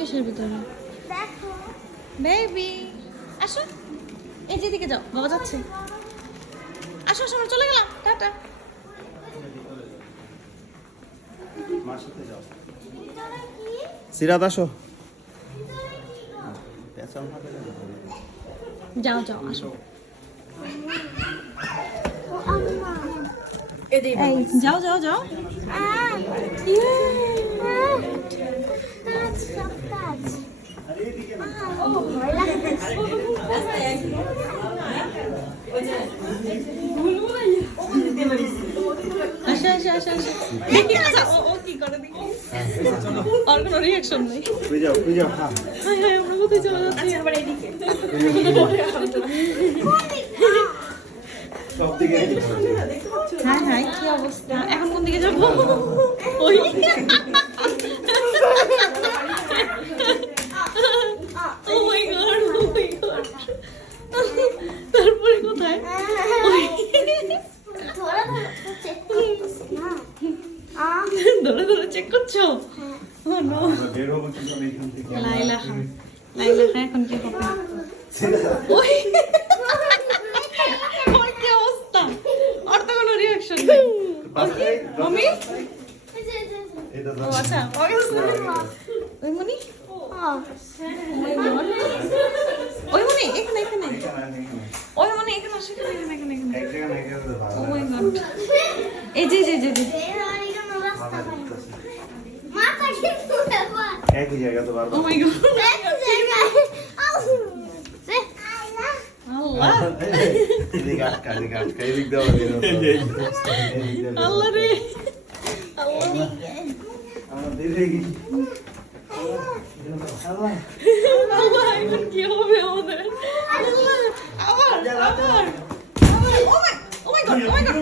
কিসের ভিতরে? বেবি আসো, এই যে দিকে যাও, বাবা যাচ্ছে। আসো আসো, আমরা চলে গেলাম, টাটা। সিরাত আসো। যাও যাও আসো। এই যাও যাও যাও। আসো আসো আসো আসো, দেখি না ও কি করে, দেখি আর কোনো রিঅ্যাকশন নেই। তুই যাও হ্যাঁ। হাই হাই, আমরা কোথায় চলে যাচ্ছি? আবার এইদিকে সব দিকে হ্যাঁ হ্যাঁ, কি অবস্থা? এখন কোন দিকে যাবো? ওই ও মাই গড, ও মাই গড। তারপরে কোথায়? ওই ধরে ধরে চেক করছো? ও নো, বের হবো কিন্তু আমি এখান থেকে। লাইলা এখন কি হবে? ওই ওই কি অবস্থা? আর তো কোনো রিঅ্যাকশন নেই। মামি এটা ও আচ্ছা, ওই মনি, ওই মনি এখানে ওই মনি এখানে আসো, এখানে ও মাই গড, এই যে যে যে একই জায়গা তো ও বারবার। মাই গড, আল্লাহ এদিকে আটকা, এদিক দেওয়া বের হতো। আল্লাহ রে আল্লাহ, আমার দিদি কি? আল্লাহ। আল্লাহ এখন কি হবে আমাদের? আবার ও মাই গড, ও মাই গড।